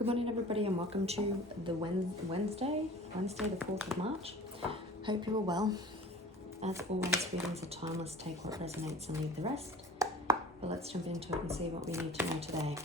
Good morning, everybody, and welcome to the Wednesday the 4th of March. Hope you are well. As always, readings are timeless. Take what resonates and leave the rest. But let's jump into it and see what we need to know today.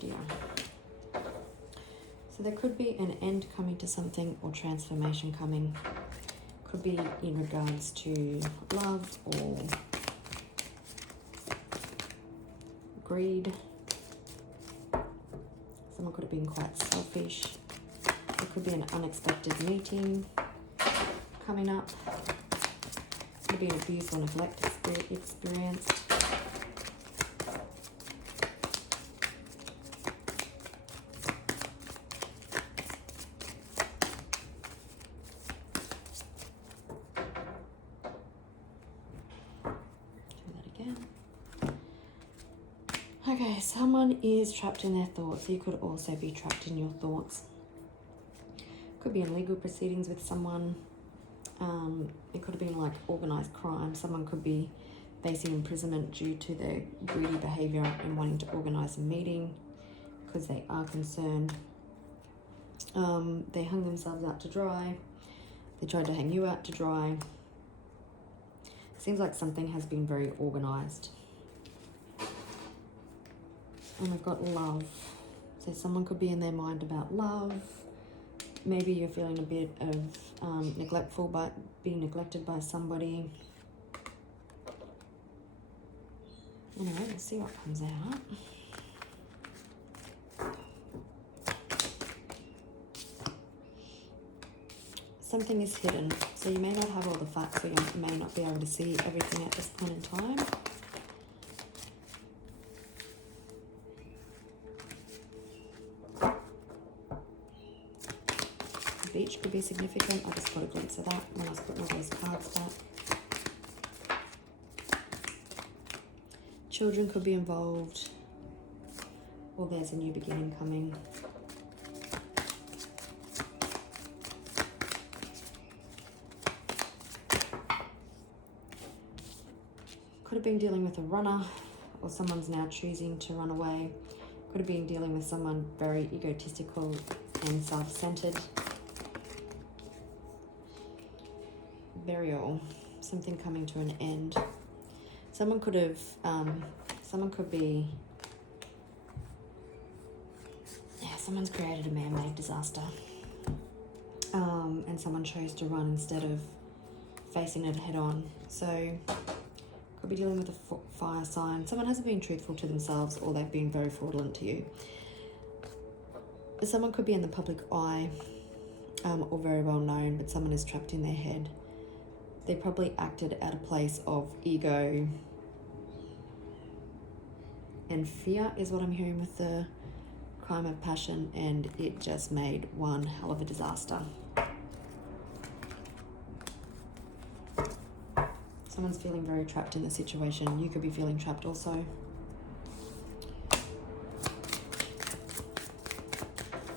Dear. So there could be an end coming to something or transformation coming. Could be in regards to love or greed. Someone could have been quite selfish. There could be an unexpected meeting coming up. Could be an abuse or neglect experienced. Okay, someone is trapped in their thoughts. You could also be trapped in your thoughts. Could be in legal proceedings with someone. It could have been like organized crime. Someone could be facing imprisonment due to their greedy behavior and wanting to organize a meeting because they are concerned. They hung themselves out to dry. They tried to hang you out to dry. Seems like something has been very organized. And we've got love. So someone could be in their mind about love. Maybe you're feeling a bit of neglectful, but being neglected by somebody. Anyway, let's see what comes out. Something is hidden. So you may not have all the facts, or you may not be able to see everything at this point in time. Beach could be significant. I just got a glimpse of that when I was putting all those cards back. Children could be involved, or there's a new beginning coming. Could have been dealing with a runner, or someone's now choosing to run away. Could have been dealing with someone very egotistical and self-centered. Burial, something coming to an end. Someone could have, someone's created a man-made disaster. And someone chose to run instead of facing it head on. So, could be dealing with a fire sign. Someone hasn't been truthful to themselves, or they've been very fraudulent to you. Someone could be in the public eye, or very well known, but someone is trapped in their head. They probably acted at a place of ego and fear is what I'm hearing with the crime of passion, and it just made one hell of a disaster. Someone's feeling very trapped in the situation. You could be feeling trapped also.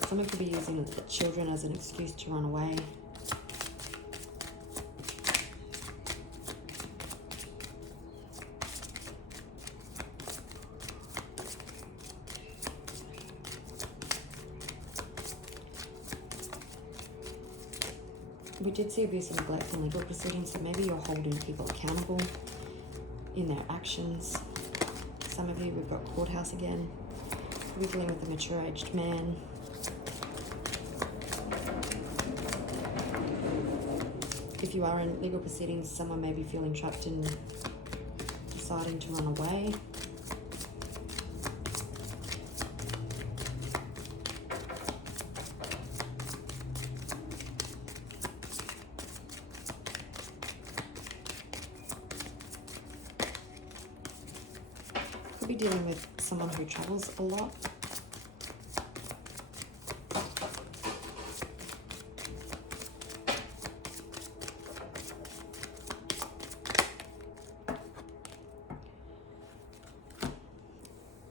Someone could be using children as an excuse to run away. We did see abuse and neglect in legal proceedings, so maybe you're holding people accountable in their actions. Some of you, we've got courthouse again. We're dealing with a mature-aged man. If you are in legal proceedings, someone may be feeling trapped in deciding to run away. Be dealing with someone who travels a lot.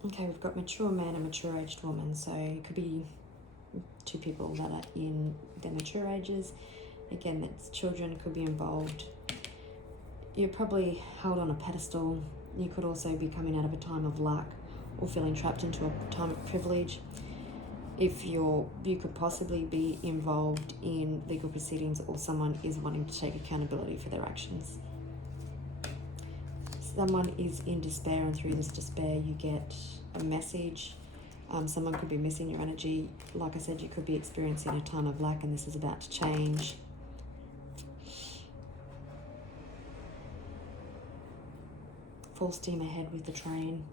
Okay, we've got mature man and mature aged woman. So it could be two people that are in their mature ages. Again, that's children could be involved. You're probably held on a pedestal. You could also be coming out of a time of lack or feeling trapped into a time of privilege. You could possibly be involved in legal proceedings, or someone is wanting to take accountability for their actions. Someone is in despair, and through this despair you get a message. Someone could be missing your energy. Like I said, you could be experiencing a time of lack, and this is about to change. Full steam ahead with the train.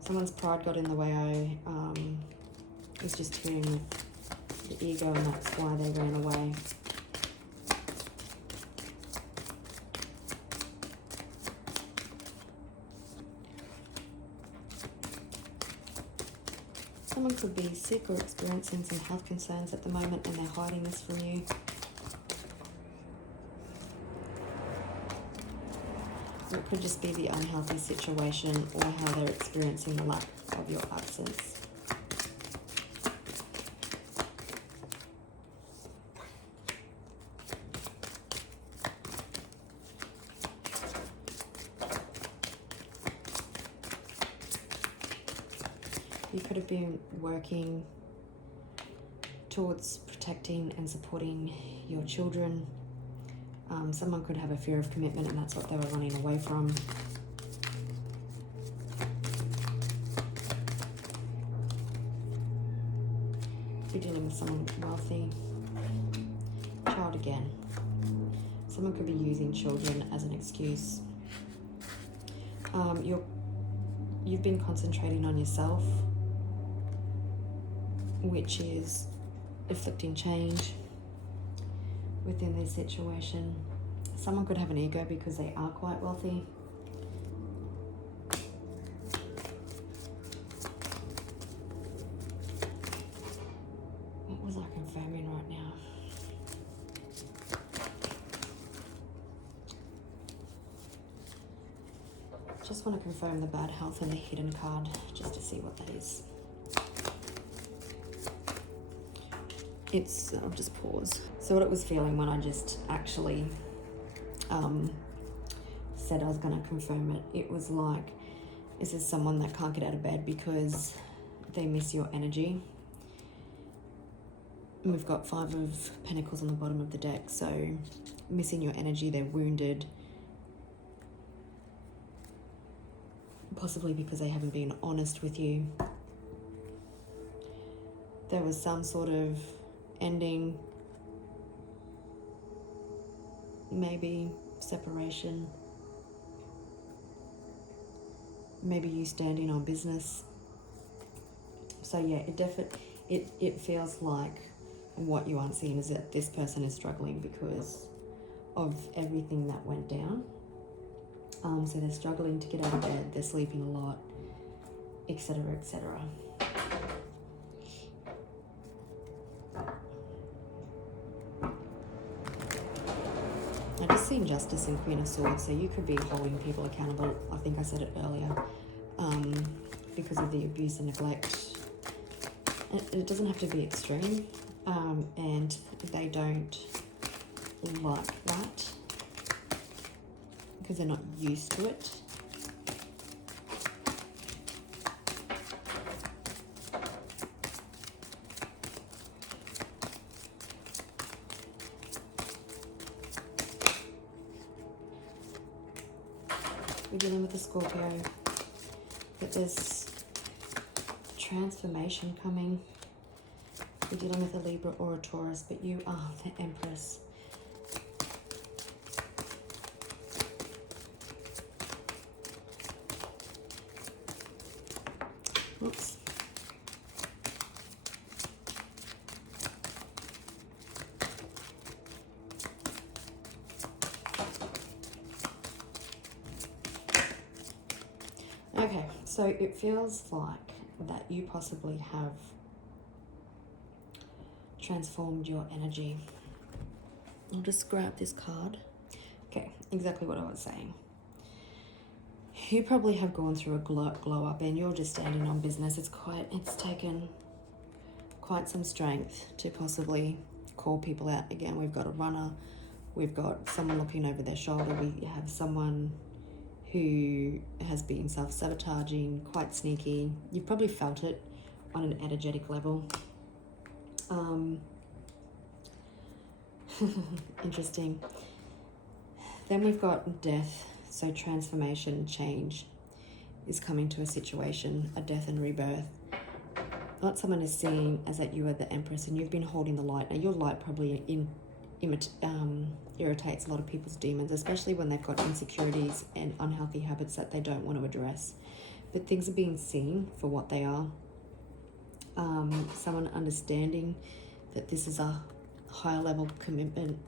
Someone's pride got in the way. I was just hearing with the ego, and that's why they ran away. Someone could be sick or experiencing some health concerns at the moment, and they're hiding this from you. Or it could just be the unhealthy situation, or how they're experiencing the lack of your absence. You could have been working towards protecting and supporting your children. Someone could have a fear of commitment, and that's what they were running away from. You're dealing with someone wealthy. Child again. Someone could be using children as an excuse. You've been concentrating on yourself, which is inflicting change within this situation. Someone could have an ego because they are quite wealthy. What was I confirming right now? Just want to confirm the bad health and the hidden card, just to see what that is. I'll just pause. So what it was feeling when I just actually said I was going to confirm it, it was like, this is someone that can't get out of bed because they miss your energy. And we've got 5 of Pentacles on the bottom of the deck, so missing your energy, they're wounded. Possibly because they haven't been honest with you. There was some sort of ending, maybe separation, maybe you standing on business. So yeah, it feels like what you aren't seeing is that this person is struggling because of everything that went down. So they're struggling to get out of bed, they're sleeping a lot, etc., etc. I just seen Justice and Queen of Swords, so you could be holding people accountable. I think I said it earlier, because of the abuse and neglect. It doesn't have to be extreme, and they don't like that because they're not used to it. We're dealing with a Scorpio, but there's transformation coming. We're dealing with a Libra or a Taurus, but you are the Empress. Oops. Okay, so it feels like that you possibly have transformed your energy. I'll just grab this card. Okay, exactly what I was saying. You probably have gone through a glow up and you're just standing on business. It's taken quite some strength to possibly call people out. Again, we've got a runner, we've got someone looking over their shoulder, we have someone who has been self-sabotaging, quite sneaky. You've probably felt it on an energetic level. Interesting. Then we've got death. So transformation, change is coming to a situation, a death and rebirth. What someone is seeing as that you are the Empress and you've been holding the light. Now your light probably irritates a lot of people's demons, especially when they've got insecurities and unhealthy habits that they don't want to address. But things are being seen for what they are. Someone understanding that this is a higher level commitment,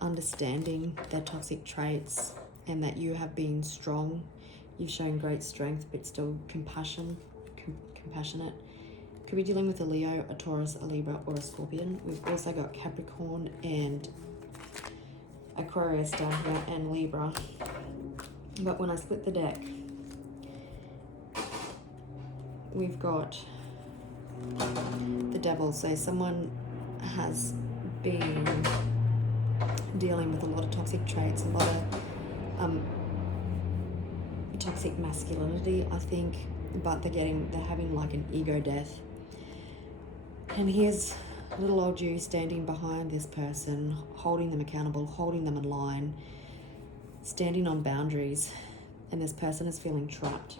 understanding their toxic traits and that you have been strong. You've shown great strength, but still compassionate. Could be dealing with a Leo, a Taurus, a Libra, or a Scorpion. We've also got Capricorn and Aquarius down here and Libra. But when I split the deck, we've got the Devil. So someone has been dealing with a lot of toxic traits, a lot of toxic masculinity, I think, but they're having like an ego death. And here's little old you standing behind this person, holding them accountable, holding them in line, standing on boundaries, and this person is feeling trapped.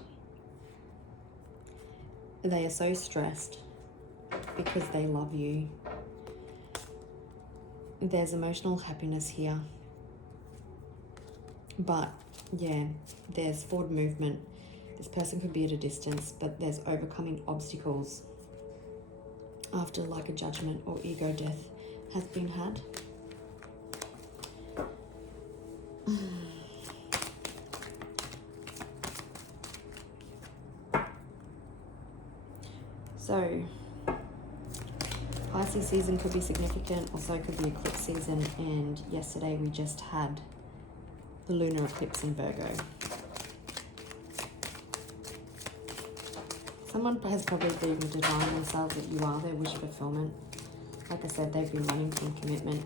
They are so stressed because they love you. There's emotional happiness here. But yeah, there's forward movement. This person could be at a distance, but there's overcoming obstacles after like a judgment or ego death has been had. So Pisces season could be significant, also it could be eclipse season, and yesterday we just had the lunar eclipse in Virgo. Someone has probably been denying themselves that you are their wish fulfillment. Like I said, they've been running from commitment.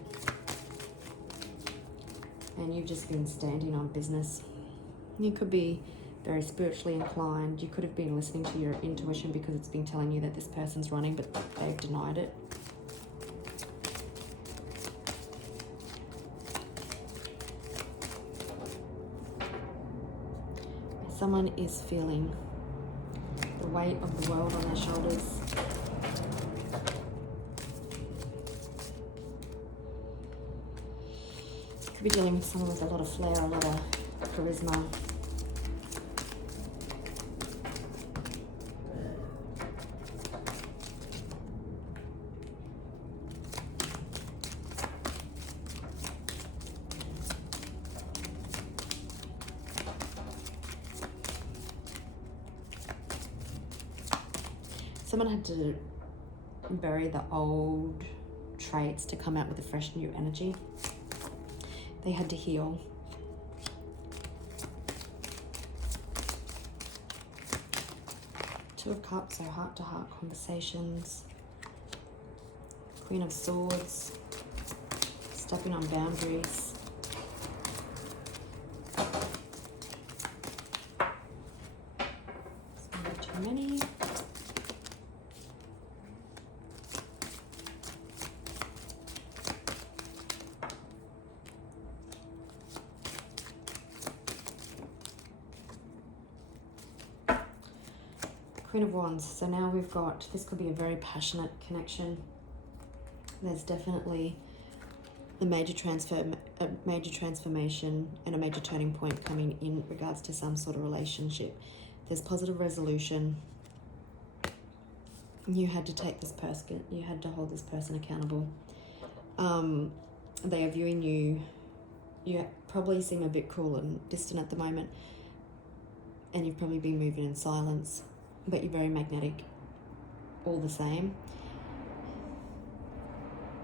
And you've just been standing on business. You could be very spiritually inclined. You could have been listening to your intuition because it's been telling you that this person's running, but they've denied it. Someone is feeling the weight of the world on their shoulders. Could be dealing with someone with a lot of flair, a lot of charisma. Someone had to bury the old traits to come out with a fresh new energy. They had to heal. Two of Cups, so heart-to-heart conversations. Queen of Swords, stepping on boundaries. It's not too many. Queen of Wands. So now we've got, this could be a very passionate connection. There's definitely a major transformation and a major turning point coming in regards to some sort of relationship. There's positive resolution. You had to take this person, you had to hold this person accountable. They are viewing you, you probably seem a bit cool and distant at the moment, and you've probably been moving in silence. But you're very magnetic. all the same.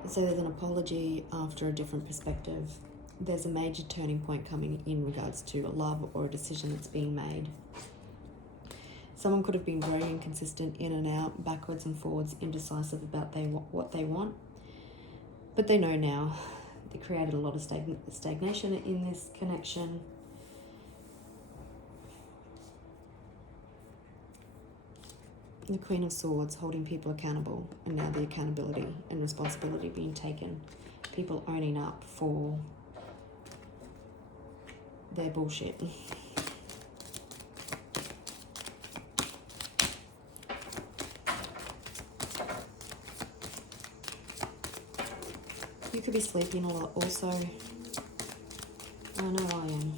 So there's an apology after a different perspective. There's a major turning point coming in regards to a love or a decision that's being made. Someone could have been very inconsistent, in and out, backwards and forwards, indecisive about what they want. But they know now. They created a lot of stagnation in this connection. The Queen of Swords holding people accountable, and now the accountability and responsibility being taken. People owning up for their bullshit. You could be sleeping a lot also. I know I am.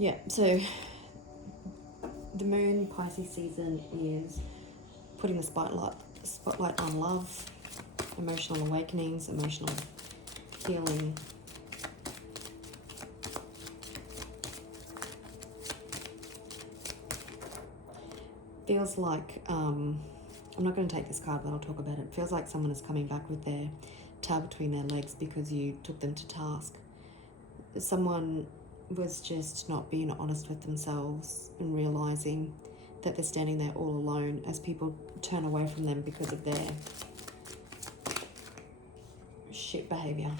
Yeah, so the moon Pisces season is putting the spotlight on love, emotional awakenings, emotional healing. Feels like, I'm not going to take this card, but I'll talk about it. Feels like someone is coming back with their tail between their legs because you took them to task. Someone was just not being honest with themselves and realizing that they're standing there all alone as people turn away from them because of their shit behavior.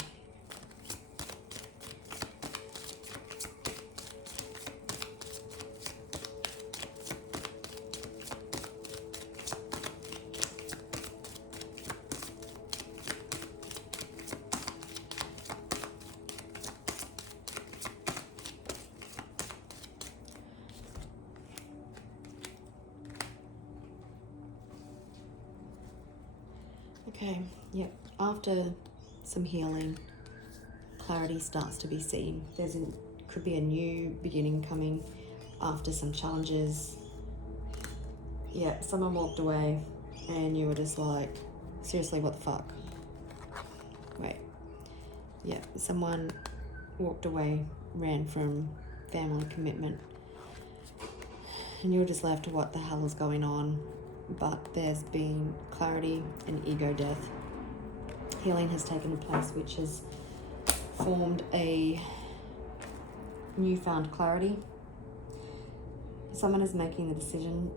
Okay, yep. After some healing, clarity starts to be seen. Could be a new beginning coming after some challenges. Yeah, someone walked away and you were just like, seriously, what the fuck? Wait. Yeah, someone walked away, ran from family commitment, and you were just left to what the hell is going on. But there's been clarity and ego death. Healing has taken place, which has formed a newfound clarity. Someone is making the decision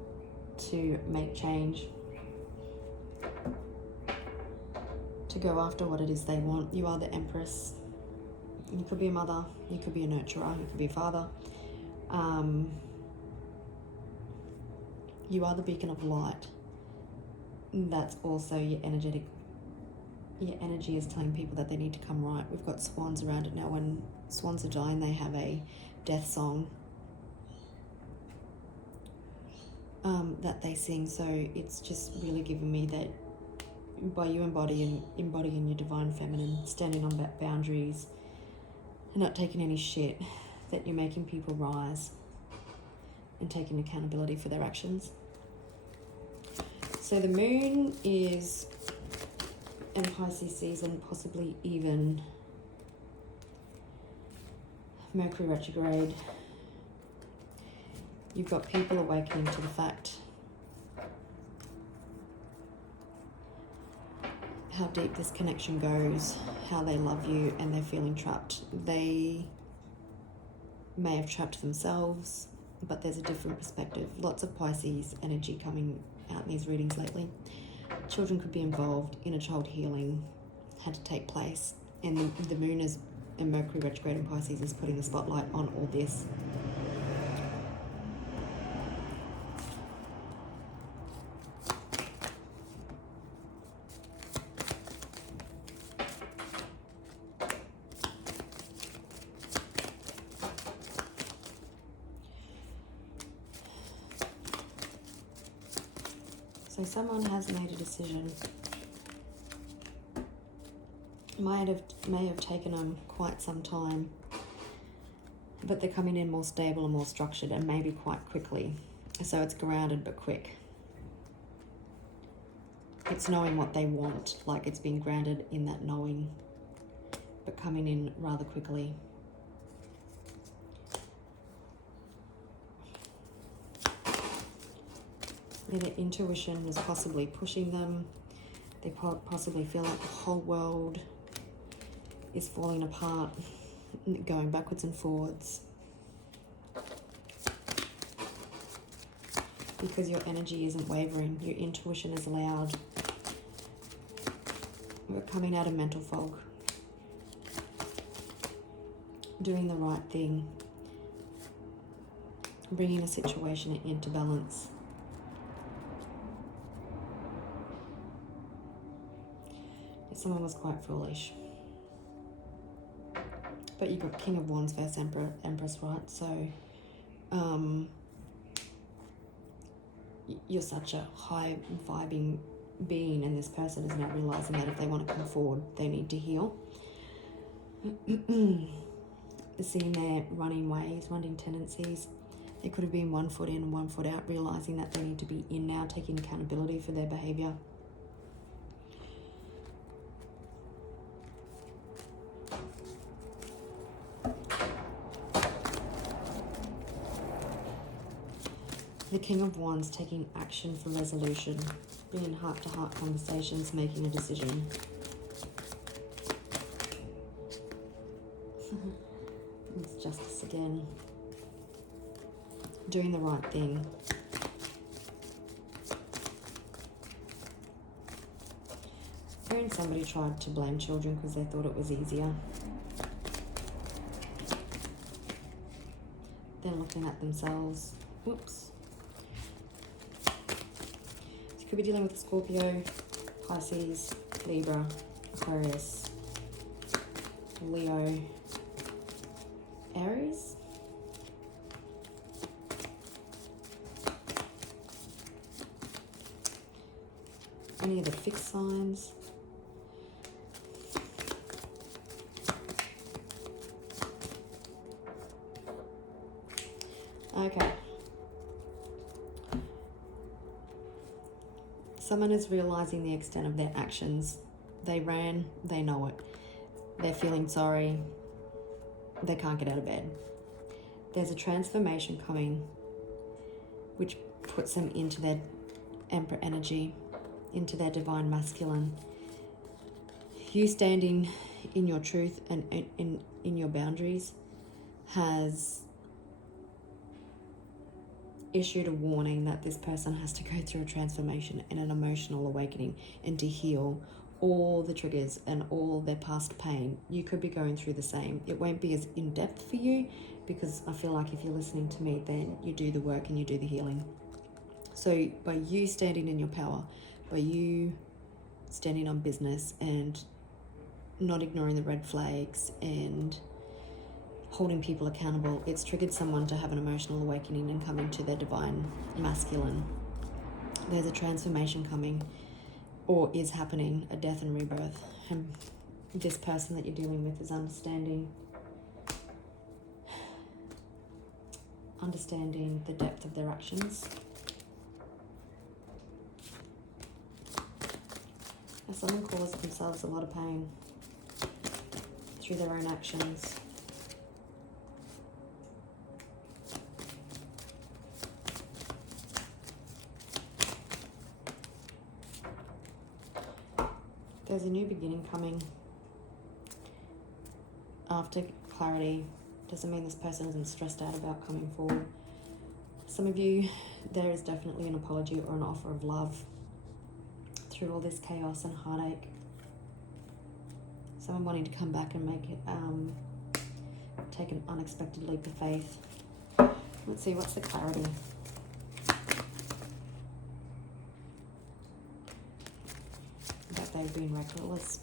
to make change, to go after what it is they want. You are the Empress. You could be a mother, you could be a nurturer, you could be a father. You are the beacon of light. That's also your energy is telling people that they need to come right. We've got swans around it now. When swans are dying, they have a death song that they sing. So it's just really giving me that by you embodying your divine feminine, standing on boundaries and not taking any shit, that you're making people rise and taking accountability for their actions. So the moon is in Pisces season, possibly even Mercury retrograde. You've got people awakening to the fact how deep this connection goes, how they love you, and they're feeling trapped. They may have trapped themselves, but there's a different perspective. Lots of Pisces energy coming out in these readings lately. Children could be involved. Inner child healing had to take place, and the moon is in Mercury retrograde in Pisces is putting the spotlight on all this. So someone has made a decision. May have taken them quite some time, but they're coming in more stable and more structured, and maybe quite quickly. So it's grounded but quick. It's knowing what they want, like it's being grounded in that knowing. but coming in rather quickly. Yeah, their intuition is possibly pushing them. They possibly feel like the whole world is falling apart, going backwards and forwards. Because your energy isn't wavering, your intuition is loud. We're coming out of mental fog. Doing the right thing. Bringing a situation into balance. Someone was quite foolish. But you've got King of Wands versus Empress, right? So, you're such a high vibing being, and this person is now realizing that if they want to come forward, they need to heal. Seeing their running ways, running tendencies. They could have been 1 foot in, 1 foot out, realizing that they need to be in now, taking accountability for their behavior. The King of Wands taking action for resolution, being heart-to-heart conversations, making a decision. It's justice again. Doing the right thing. Hearing somebody tried to blame children because they thought it was easier. Then looking at themselves. Whoops. Could be dealing with Scorpio, Pisces, Libra, Aquarius, Leo, Aries. Any of the fixed signs. Okay. Someone is realizing the extent of their actions. They ran, they know it. They're feeling sorry. They can't get out of bed. There's a transformation coming which puts them into their Emperor energy, into their divine masculine. You standing in your truth and in your boundaries has issued a warning that this person has to go through a transformation and an emotional awakening, and to heal all the triggers and all their past pain. You could be going through the same. It won't be as in-depth for you, because I feel like if you're listening to me, then you do the work and you do the healing. So by you standing in your power, by you standing on business and not ignoring the red flags and holding people accountable, it's triggered someone to have an emotional awakening and come into their divine masculine. There's a transformation coming, or is happening, a death and rebirth. And this person that you're dealing with is understanding the depth of their actions. And someone caused themselves a lot of pain through their own actions. There's a new beginning coming. After clarity, doesn't mean this person isn't stressed out about coming forward. Some of you, there is definitely an apology or an offer of love through all this chaos and heartache. Someone wanting to come back and make it, take an unexpected leap of faith. Let's see, what's the clarity? That they've been reckless.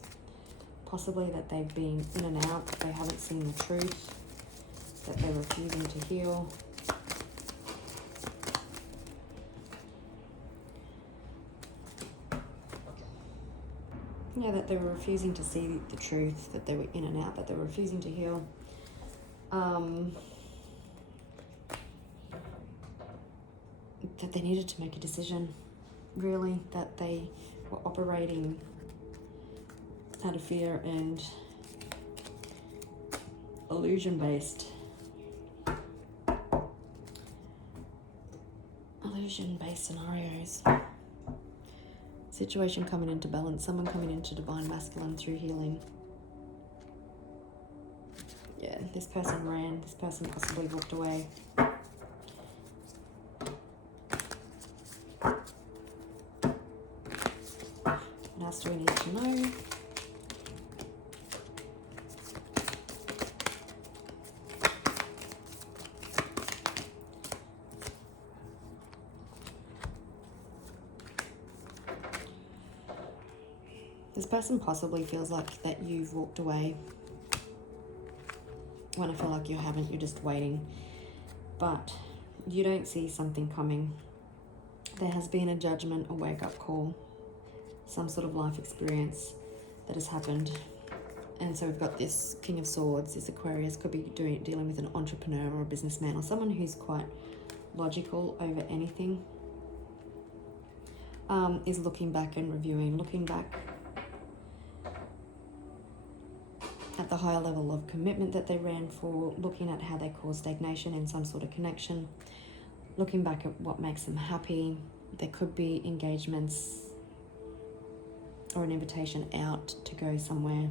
Possibly that they've been in and out, they haven't seen the truth, that they're refusing to heal. Yeah, that they were refusing to see the truth, that they were in and out, that they were refusing to heal. That they needed to make a decision, really, that they were operating out of fear and illusion-based scenarios. Situation coming into balance, someone coming into divine masculine through healing. Yeah, this person ran, this person possibly walked away. What else do we need to know? This person possibly feels like that you've walked away. When I feel like you haven't, you're just waiting. But you don't see something coming. There has been a judgment, a wake-up call, some sort of life experience that has happened. And so we've got this King of Swords. This Aquarius could be dealing with an entrepreneur or a businessman or someone who's quite logical over anything. Is looking back and reviewing, looking back at the higher level of commitment that they ran for, looking at how they caused stagnation in some sort of connection, looking back at what makes them happy. There could be engagements or an invitation out to go somewhere,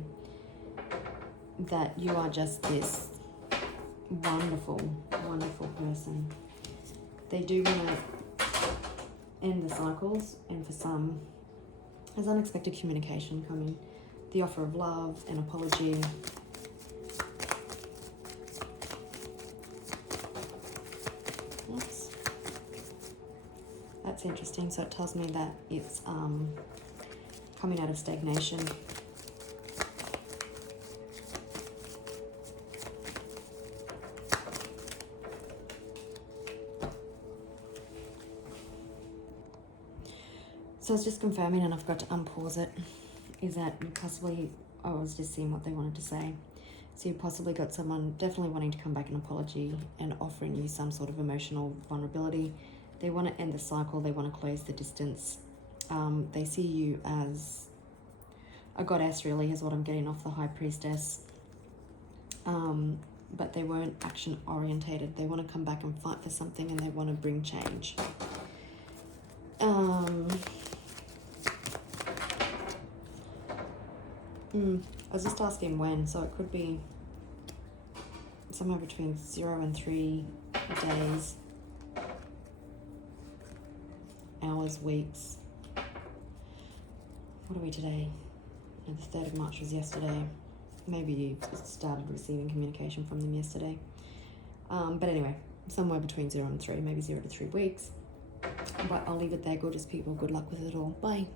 that you are just this wonderful, wonderful person. They do want to end the cycles, and for some, there's unexpected communication coming. The offer of love, an apology. Oops. That's interesting. So it tells me that it's coming out of stagnation. So it's just confirming, and I've got to unpause it, is that you possibly, I was just seeing what they wanted to say. So you possibly got someone definitely wanting to come back and apology and offering you some sort of emotional vulnerability. They want to end the cycle. They want to close the distance. They see you as a goddess, really, is what I'm getting off the High Priestess. But they weren't action orientated. They want to come back and fight for something, and they want to bring change. I was just asking when, so it could be somewhere between 0 and 3 days, hours, weeks. What are we today? No, the 3rd of March was yesterday. Maybe you started receiving communication from them yesterday. But anyway, somewhere between 0 and 3, maybe 0 to 3 weeks. But I'll leave it there, gorgeous people. Good luck with it all. Bye.